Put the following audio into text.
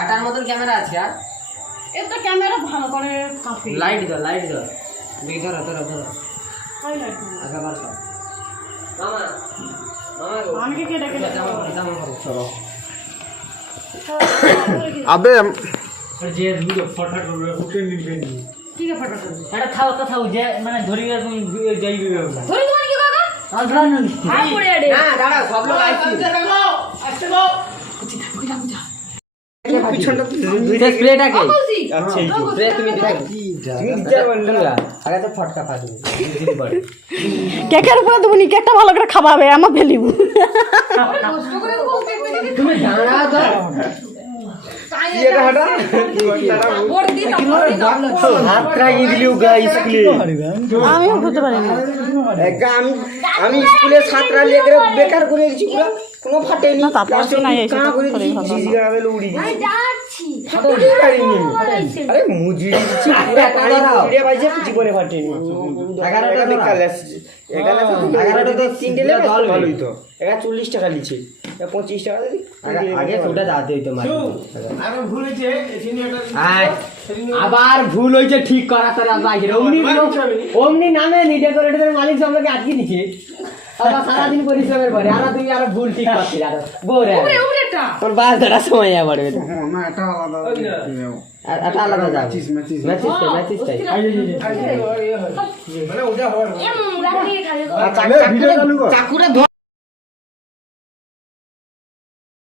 আটার মতন ক্যামেরা আছে আর এটা ক্যামেরা ভালো করে কাঁপে লাইট দাও দেখি ধরো হাইলাইট আগে বার কর মামা আমাকে কে ডেকে চলো আবে যে ভিডিও ফটো করবে উঠে নিবেন ঠিক আছে ফটো করব এটা থাও যে মানে ধরিয়ে তুমি যাইবে ধরি তোমার কি কাকা আদরা না হাত পড়ে আড়ে না দাঁড়া সব লোক আইছি আসতে দাও পিছনটা স্প্রেটা কে আচ্ছা এই স্প্রে তুমি দিতে তুমি দিতে বললো আগে তো ফটকা ফাটবে দিতে পারে কেকের উপরে তুমি কেকটা ভালো করে খাওয়াবে আমার ফেলিব তুমি জানা দাও এটা হাঁটা হাতটা ইদিলিও গাইস স্কুলে আমিও বুঝতে পারি না আমি স্কুলে ছাত্রা লেগে বেকার করে দিছি পুরো কোনো ফাটেনি না, তারপর তো নাই, এসে কাঁ করে তো দিছি ভালো। জিজি গাবে উড়ি দিছি যাচ্ছি ফাটেনি পারিনি আরে মুজি দিছি পুরো পানি উড়ে বাইছে জীবনে ফাটেনি 11টা বেকার আসছে 11টা তো তিনটে লেগে ভালোই তো 40 টাকা লিছে 25 টাকা দিই আগে ওটা দাও দিই তোমার আমি ভুলেছে সিনিয়রটা আবার ভুল হইছে ঠিক করা তোর আগে অমনি নামে ডেকোরেটরের মালিক সবকে আটকে দিছে আবার সারাদিন পরিশ্রমের পরে আর তুই আর ভুল ঠিক করছিস আর গোরে উপরেটা তোর বাস ধরা সময় পড়বে না এটা আলাদা আর এটা আলাদা যাবে ম্যাচিস মানে ওটা হওয়ার এম গাড়ি খালি ভিডিও চালু কর চাকুটা